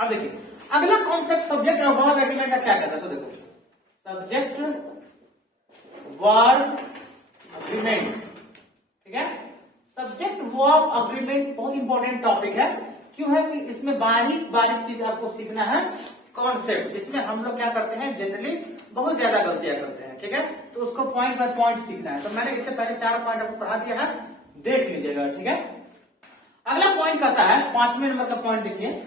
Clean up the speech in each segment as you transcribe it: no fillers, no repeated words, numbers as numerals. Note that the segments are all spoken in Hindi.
अब देखिए अगला कॉन्सेप्ट सब्जेक्ट और वर्ब एग्रीमेंट का क्या कहता है, तो देखो सब्जेक्ट वर्ब अग्रीमेंट, ठीक है। सब्जेक्ट वर्ब अग्रीमेंट बहुत इंपॉर्टेंट टॉपिक है। क्यों है कि इसमें बारीक बारीक चीज आपको सीखना है, कॉन्सेप्ट जिसमें हम लोग क्या करते हैं जनरली बहुत ज्यादा गलतियां करते हैं, ठीक है। तो उसको पॉइंट बाय पॉइंट सीखना है। तो मैंने इससे पहले 4 पॉइंट आपको पढ़ा दिया है, देख लीजिएगा, ठीक है। अगला पॉइंट कहता है 5वें नंबर का पॉइंट देखिए,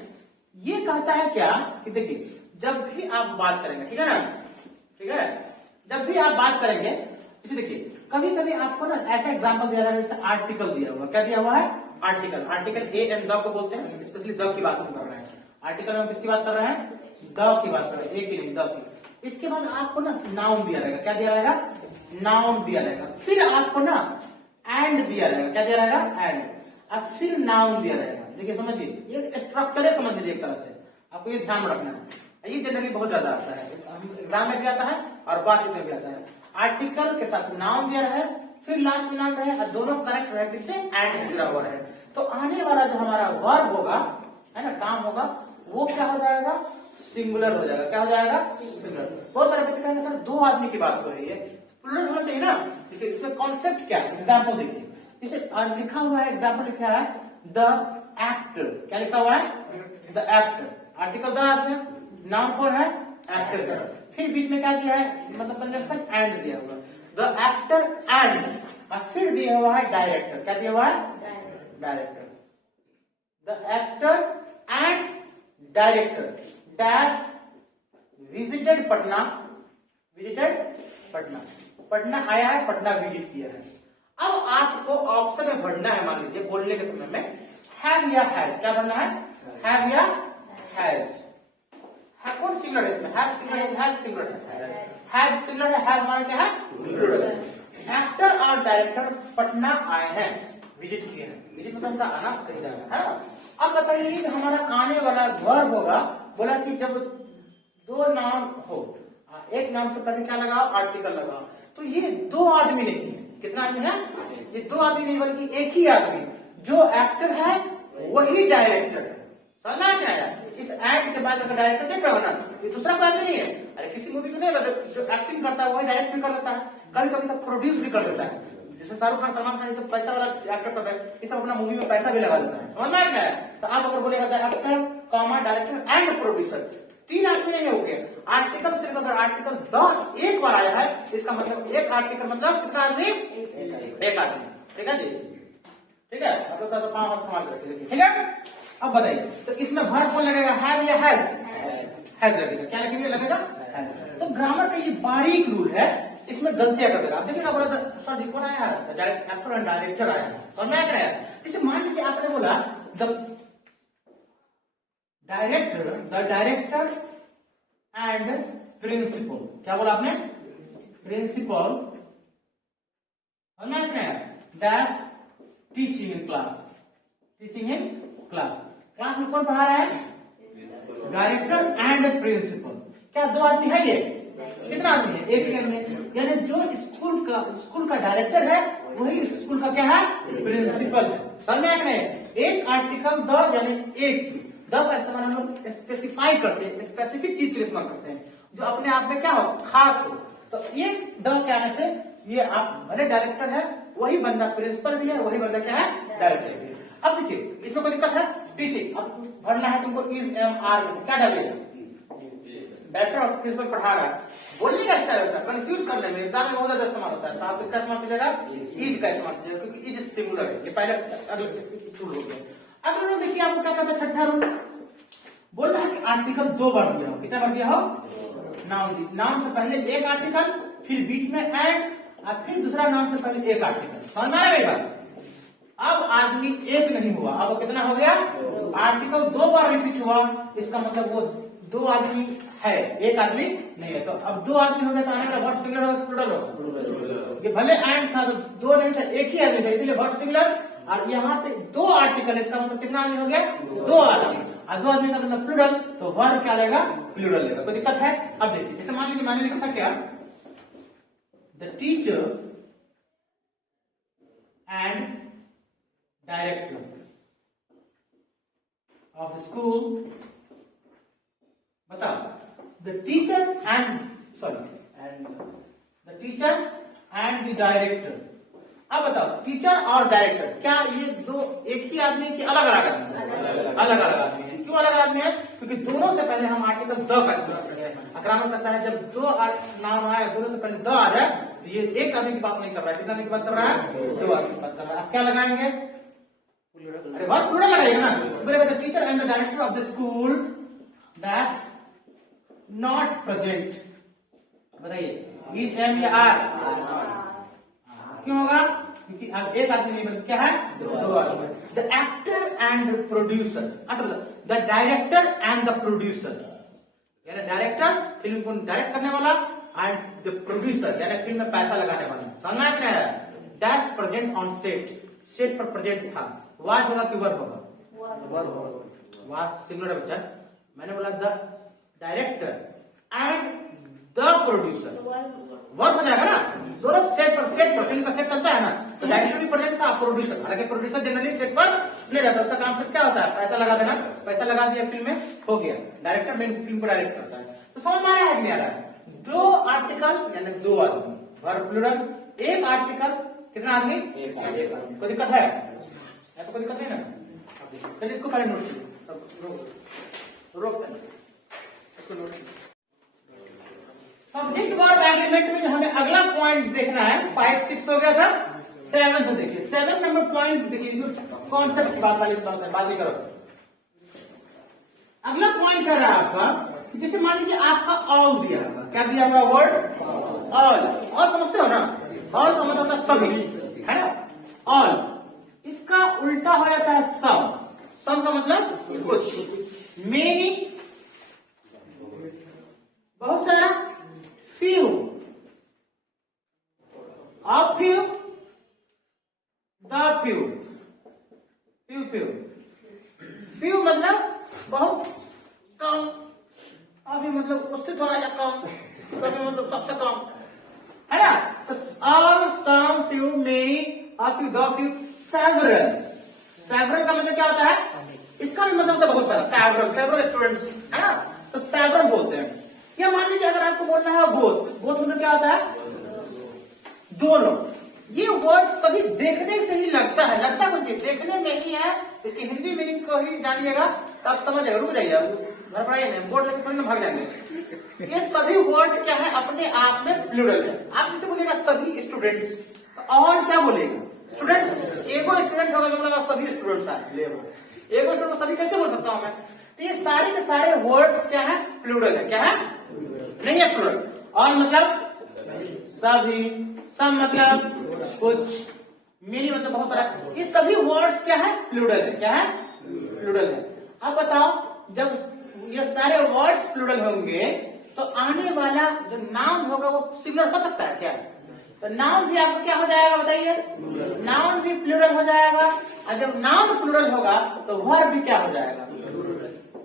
ये कहता है क्या कि देखिए जब भी आप बात करेंगे, ठीक है ना, ठीक है, जब भी आप बात करेंगे इसे देखिए कभी कभी आपको ना ऐसा एग्जांपल दिया है जैसे आर्टिकल दिया हुआ, क्या दिया हुआ है, article. Article A and the को बोलते हैं, स्पेशली द की बात हम कर रहे हैं। आर्टिकल में किसकी बात कर रहे हैं, द की बात कर रहे हैं, ए की नहीं द की। इसके बाद आपको ना नाउन दिया रहेगा, क्या दिया रहेगा, नाउन दिया रहेगा। फिर आपको ना एंड दिया रहेगा, क्या दिया रहेगा, एंड। अब फिर नाउन दिया रहेगा। देखिए समझिए ये स्ट्रक्चर है, समझ लीजिए एक तरह से, आपको ये ध्यान रखना है। ये जनरली बहुत ज्यादा आता है, एग्जाम में भी आता है और बातचीत में भी आता है। आर्टिकल के साथ नाउन दिया है, फिर लास्ट में नाउन रहे और दोनों करेक्ट रहे, किससे, एंड से जुड़ा हुआ है। तो आने वाला जो हमारा वर्ब होगा, है ना, काम होगा, वो क्या हो जाएगा, सिंगुलर हो जाएगा। क्या हो जाएगा, सिंगुलर। बहुत सारे बच्चे कहेंगे सर 2 आदमी की बात हो रही है, प्लूरल होना चाहिए ना। देखिए इसमें कॉन्सेप्ट क्या है, एग्जाम्पल देखिए, इसे लिखा हुआ है, एग्जाम्पल लिखा है द एक्टर। क्या लिखा हुआ है, द एक्टर। आर्टिकल द आ गया, नाउन कौन है, एक्टर का। फिर बीच में क्या दिया है, मतलब कंजंक्शन एंड दिया हुआ, द एक्टर एंड, और फिर दिया हुआ है डायरेक्टर। क्या दिया हुआ है, director. The actor and director dash visited Patna, visited Patna, Patna आया है, पटना विजिट किया है। अब आपको ऑप्शन में भरना है, मान लीजिए बोलने के समय में हैव या हैज, क्या भरना है, हैव या हैज। कौन सिंगुलर है इसमें, हैव सिंगुलर है, हैज सिंगुलर है, हैज सिंगुलर है, हैव हमारा क्या है, प्लूरल है। एक्टर और डायरेक्टर पटना आए हैं, विजिट किए हैं, विजिट मतलब उनका आना, कहीं जाना है। अब बताइए कि हमारा आने वाला वर्ब होगा, बोला कि जब 2 नाउन हो, एक नाउन से पहले क्या लगाओ, आर्टिकल लगाओ। तो ये 2 आदमी नहीं है, कितना आदमी है, ये 2 आदमी नहीं बल्कि एक ही आदमी, जो एक्टर है वही डायरेक्टर है। समझ में आया, इस एड के बाद अगर डायरेक्टर देख रहे हो ना, ये दूसरा कोई आदमी नहीं है। अरे किसी मूवी को नहीं, जो एक्टिंग करता है वही डायरेक्ट भी कर देता है, कभी कभी तो प्रोड्यूस भी कर देता है। जैसे शाहरुख खान, सलमान खान, ये सब पैसा वाला एक्टर सब है, ये सब अपना मूवी में पैसा भी लगा देता है। समझ में आया। तो आप अगर बोलेगा actor comma director and producer, 3 आदमी नहीं हो गए। आर्टिकल सिर्फ अगर आर्टिकल द एक बार आया है, इसका मतलब एक आर्टिकल मतलब कितना आदमी, एक आदमी, ठीक है जी, ठीक है। अब तो 5 हाथ संभाल के रखिए, ठीक है। अब बताइए तो इसमें वर्ब कौन लगेगा, हैव या हैज, हैज लगेगा। क्या लगेगा, लगेगा हैज। तो ग्रामर का ये बारीक रूल है, इसमें गलतियां कर देगा। आप देखिए ना, बोला सर जी कौन आया, एक्टर एंड डायरेक्टर आया, और मैं क्या आया। जैसे मान लीजिए आपने बोला द डायरेक्टर एंड प्रिंसिपल, क्या बोला आपने, principal dash teaching in class, teaching in class. Class में कौन पढ़ा रहा है, डायरेक्टर एंड प्रिंसिपल। क्या 2 आदमी है, ये कितना आदमी है, एक ही आदमी है। यानी जो स्कूल का डायरेक्टर है वही स्कूल का क्या है, प्रिंसिपल है। समझ में, एक आर्टिकल द यानी एक, द का इस्तेमाल हम लोग स्पेसिफाई करते हैं, स्पेसिफिक चीज के लिए इस्तेमाल करते हैं, जो अपने आप में क्या हो, खास हो। तो ये द के आने से ये आप भले डायरेक्टर है, वही बंदा प्रिंसिपल भी है, वही बंदा क्या है, डायरेक्टर भी है। अब देखिए इसमें कोई दिक्कत है, टीचिंग अब भरना है तुमको, इज एम आर में क्या डालेगा, डायरेक्टर और प्रिंसिपल पढ़ा रहा है। बोलने का स्टाइल होता है, कंफ्यूज करने में एग्जाम में बहुत ज्यादा इस्तेमाल होता है। तो आप इसका इस्तेमाल कीजिएगा, इज का इस्तेमाल कीजिएगा, क्योंकि इज सिंगुलर है। ये पहले अगले रूल हो गया। अब रूल देखिए आपको क्या कहता है, छठा रूल बोल रहा है कि आर्टिकल 2 बार दिया हो, कितना बार दिया हो, नाउन, नाउन से पहले एक आर्टिकल, फिर बीच में एंड, और फिर दूसरा नाउन से पहले एक आर्टिकल। समझ में आ रहा है बात। अब आदमी एक नहीं हुआ, अब कितना हो गया, आर्टिकल 2 बार रिपीट हुआ, इसका मतलब वो 2 आदमी है, एक आदमी नहीं है। तो अब 2 आदमी हो गया, तो आने का वर्ब सिंगुलर होगा, प्लूरल होगा। ये भले एंड था तो 2 नहीं था, एक ही आदमी था, इसलिए वर्ब सिंगुलर। और यहाँ पे 2 आर्टिकल, इसका मतलब कितना आदमी हो गया, 2 आदमी, और 2 आदमी का मतलब प्लूरल, तो वर्ब क्या लेगा, प्लूरल लेगा। कोई दिक्कत है। अब देखिए जैसे मान लीजिए मैंने लिखा क्या, the teacher and director of the school बताओ the teacher and the director. अब बताओ टीचर और डायरेक्टर, क्या ये दो एक ही आदमी की अलग अलग आदमी? अलग अलग आदमी है। क्यों अलग आदमी है? क्योंकि दोनों से पहले हम आर्टिकल द का इस्तेमाल करते हैं। आक्रामक करता है जब दो नाम आए, दोनों से पहले द आ जाए, तो ये एक आदमी की बात नहीं कर रहा है। कितना आदमी की बात कर रहा है? दो आदमी की बात कर रहा है। आप क्या लगाएंगे? अरे बात पूरा लगाइएगा ना। बोलेगा the teacher and the director of the school that not present. बताइए इज एम या आर? क्यों होगा? क्योंकि अब एक आदमी नहीं बल्कि क्या है? दो आदमी। The actor and producer, the director and the producer, यानी डायरेक्टर फिल्म को डायरेक्ट करने वाला एंड द प्रोड्यूसर यानी फिल्म में पैसा लगाने वाला। समझ में आया? Dash present on set, set पर प्रेजेंट था। वाज होगा कि वर होगा? वाज सिंगुलर है बच्चा। मैंने बोला the director and the producer, work हो जाएगा ना। दोनों सेट पर फिल्म का सेट चलता है ना, तो डायरेक्टर भी प्रेजेंट था, प्रोड्यूसर। हालांकि प्रोड्यूसर जनरली सेट पर ले जाता है, उसका काम सिर्फ क्या होता है? पैसा लगा देना। पैसा लगा दिया फिल्म में, हो गया। डायरेक्टर मेन फिल्म को डायरेक्ट करता है। तो समझ में आ रहा है नहीं आ रहा है? दो आर्टिकल यानी दो आदमी, वर्ब प्लूरल। एक आर्टिकल कितना आदमी? एक आदमी। कोई दिक्कत है? ऐसा कोई दिक्कत नहीं ना? चलिए इसको पहले नोट रोक सब्जेक्ट वर्ब एग्रीमेंट में हमें अगला पॉइंट देखना है। 5, 6 हो गया था, 7 से देखिए। 7 नंबर पॉइंट देखिए, कॉन्सेप्ट की बात ही करो। अगला पॉइंट कर रहा है आपका, जैसे मान लीजिए आपका ऑल दिया होगा। क्या दिया हुआ? वर्ड ऑल समझते हो ना? ऑल का मतलब होता है सभी, है ना? ऑल इसका उल्टा हो जाता है सम। सम का मतलब कुछ। मेनी बहुत सारा, few, a few, the few मतलब बहुत कम, अभी मतलब उससे थोड़ा या कम, सभी मतलब सबसे कम, है ना? तो all, some, few, many, a few, the few, several का मतलब क्या होता है? इसका भी मतलब होता है बहुत सारा। several स्टूडेंट्स, है ना? तो several बोलते हैं। या मान लीजिए अगर आपको बोलना है बोथ मतलब क्या होता है? दोनों। ये वर्ड सभी देखने से ही लगता है, कुछ देखने में ही है। इसकी हिंदी मीनिंग को ही जानिएगा तो आप समझ जाएगा। रुक जाइए, घर पर आइए, बोर्ड लेकर थोड़ी ना भाग जाएंगे। ये सभी वर्ड्स क्या है? अपने आप में प्लूरल है। आप किसे बोलेगा? सभी स्टूडेंट्स। तो और क्या बोलेगा? स्टूडेंट्स। एगो स्टूडेंट होगा, बोलेगा सभी स्टूडेंट्स आए। एगो स्टूडेंट सभी कैसे बोल सकता हूं मैं? तो ये सारे के सारे वर्ड्स क्या है? प्लूरल है। क्या है? नहीं है प्लूरल। और मतलब सभी, सब मतलब कुछ, मेनी मतलब बहुत सारा। ये सभी वर्ड्स क्या है? प्लूरल है। क्या है? प्लूरल है। अब बताओ, जब ये सारे वर्ड्स प्लूरल होंगे तो आने वाला जो नाउन होगा वो सिंगुलर हो सकता है क्या? तो नाउन भी आपको क्या हो जाएगा बताइए? नाउन भी प्लूरल हो जाएगा। और जब नाउन प्लूरल होगा तो वर्ब भी क्या हो जाएगा?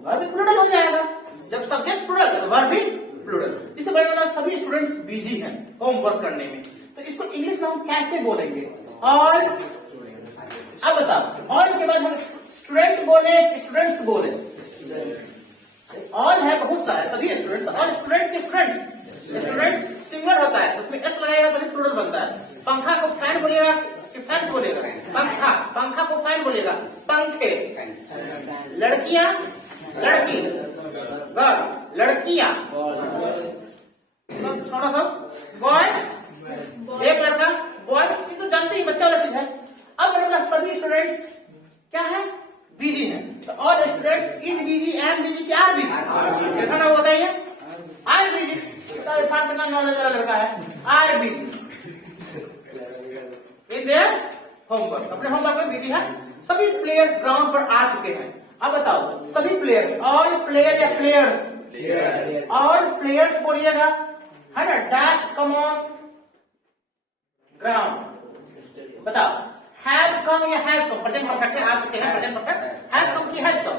वर्ब भी प्लूरल हो जाएगा। जब सब्जेक्ट प्लूरल है तो वर्ब भी प्लूरल। इसे बड़े सभी स्टूडेंट्स बिजी हैं होमवर्क करने में, तो इसको इंग्लिश में हम कैसे बोलेंगे? और अब बताओ, ऑल के बाद हम स्टूडेंट बोले, स्टूडेंट्स बोले? ऑल है बहुत सारा, सभी स्टूडेंट। और स्टूडेंट के स्टूडेंट सिंगुलर होता है, उसमें एस लगाएगा तभी प्लूरल बनता है। पंखा को फैन बोलेगा कि फैन बोलेगा? पंखा को फैन बोलेगा। पंखे। लड़कियां लड़की, लड़कियां छोटा सा बॉय, एक लड़का बॉय। ये तो जानते ही बच्चा वाला चीज है। अब बोला सभी स्टूडेंट्स क्या है? बिजी है। तो all students is busy, am busy, क्या आर बिजी? देखा ना, बताइए आर बिजी। कितना नॉलेज वाला लड़का है। Are busy in their homework, अपने होमवर्क में बिजी है। सभी प्लेयर्स ग्राउंड पर आ चुके हैं। अब बताओ, सभी प्लेयर, ऑल प्लेयर या प्लेयर्स? ऑल प्लेयर्स बोलिएगा, है ना? Dash come on ground. बताओ, हैव कम या हैज कम? प्रेजेंट परफेक्ट है, आ चुके हैं। प्रेजेंट परफेक्ट, हैव कम की हैज कम?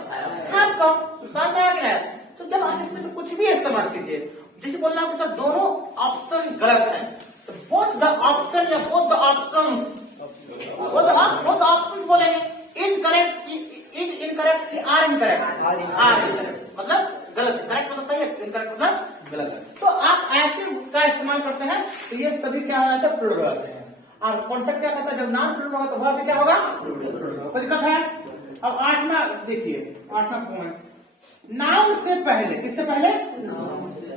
Have come. समझ में आ गया? तो जब आप इसमें से कुछ भी इस्तेमाल कीजिए, जैसे बोलना आपके साथ दोनों ऑप्शन गलत है, तो बोथ द ऑप्शन या both the options, both options बोलेंगे। Incorrect, is incorrect, are incorrect? Are incorrect मतलब गलत। करेक्ट मतलब सही है, गलत है। तो आप ऐसे का इस्तेमाल करते हैं तो ये सभी क्या हो जाता है, प्लूरल होते हैं। और कॉन्सेप्ट क्या कहता है, जब नाउन प्लूरल होगा तो वर्ब भी क्या होगा, प्लूरल। कोई दिक्कत है? अब 8वां देखिए, 8वां पॉइंट, नाउन से पहले, किससे पहले,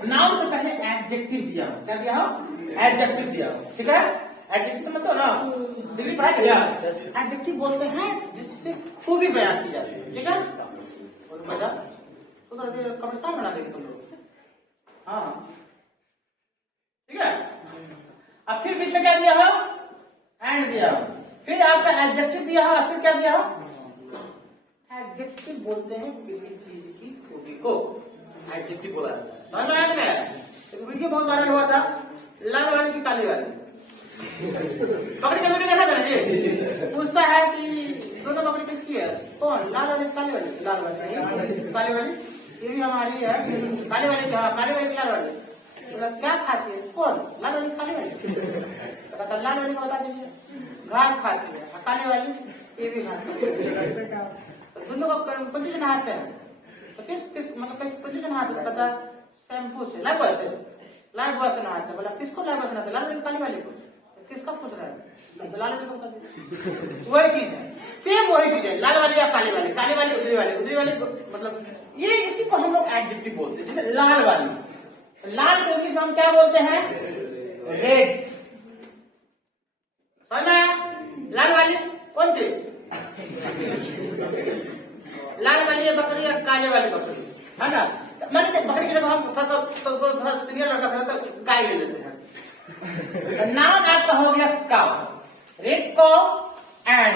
नाउन से पहले एडजेक्टिव दिया हो। क्या दिया हो, एडजेक्टिव दिया हो, ठीक है। एडजेक्टिव मतलब ना डिग्री पढ़ा गया, एडजेक्टिव बोलते हैं जिससे खूबी बयान की जाती है, ठीक है। और मजा तो कब्रिस्तान बना देंगे तुम लोग, हाँ ठीक है। अब फिर बीच में क्या दिया हो, एंड दिया हो, फिर आपका एडजेक्टिव दिया हो, फिर क्या दिया हो, एडजेक्टिव बोलते हैं किसी चीज की खूबी को, एडजेक्टिव बोला जाता है। समझ में आया क्या? एक वीडियो बहुत वायरल हुआ था, लाल वाली की काली वाली, बकरी का वीडियो देखा था ना जी, पूछता है कि दोनों बकरी किसकी है, कौन, लाल वाली काली वाली, लाल वाली काली वाली, ये भी हमारी है, काली वाली क्या, काली वाली की लाल वाली, क्या खाती है, कौन, लाल वाली काली वाली, लाल वाली को बता दीजिए, घास खाती है, काली वाली ये भी खाती है, दोनों का पोजीशन हाथ है, तो किस मतलब किस पोजीशन हाथ है, कहता शैम्पू से, लाइफ बॉय से, लाइफ बॉय से नहाते, बोला किसको लाइफ बॉय से नहाते, लाल वाली काली वाली को, किसका पूछ रहा है, तो लाल वाली को बता दीजिए। वही चीज है, सेम वही चीज है, लाल वाली या काली वाली, काली वाली उजली वाली, उजली वाली मतलब ये, इसी को हम लोग एडजेक्टिव बोलते हैं। जैसे लाल वाली, लाल को इंग्लिश में हम क्या बोलते हैं, रेड, समझ में आया? लाल वाली कौन सी, लाल वाली है बकरी या काले वाली बकरी, है ना। मैंने बकरी की जगह हम थोड़ा सीनियर लड़का था तो गाय ले लेते हैं। नाउन आपका हो गया काउ, रेड काउ एंड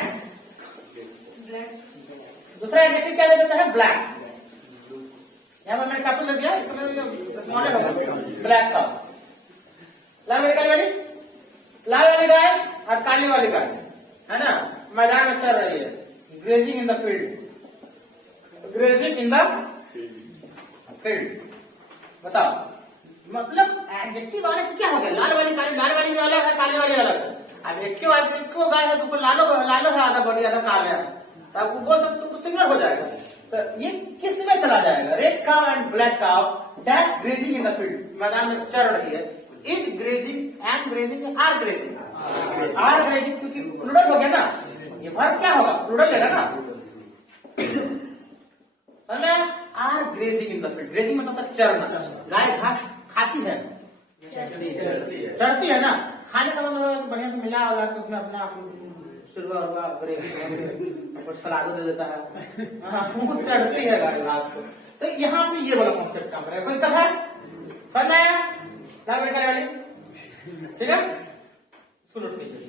दूसरा एडजेक्टिव क्या दे देता है, ब्लैक। यहाँ पर मैंने कैपिटल लग दिया, स्मॉल होगा, ब्लैक काउ, लाल वाली काली वाली, लाल वाली गाय और काली वाली गाय, है ना, मैदान में चल रही है, grazing in the field, grazing in the field. बताओ मतलब एडजेक्टिव आने से क्या हो गया, लाल वाली काली, लाल वाली भी अलग है, काली वाली अलग है। अब एक गाय है तो लालो लालो है, आधा बड़ी आधा काला है, तो आप बोल सकते तो सिंगल हो जाएगा। तो ये किस में चला जाएगा, red cow and black cow dash grazing in the field, मैदान में चल रही है, is grazing and grazing, are grazing, are grazing, क्योंकि प्लूरल हो गया ना, ये वर्ब क्या होगा, प्लूरल लेगा ना, are grazing in the field, grazing मतलब चरना, गाय घास खाती है, चढ़ती है ना, खाने का मतलब बढ़िया से मिला वाला तो उसमें अपना सिल्वर होगा, ग्रेवी और सलाद दे देता है, हाँ चढ़ती है गाय घास को। तो यहाँ पे ये वाला कॉन्सेप्ट काम करेगा, कोई कहा समझ में आया, लाल वाली, ठीक है, इसको नोट कीजिए।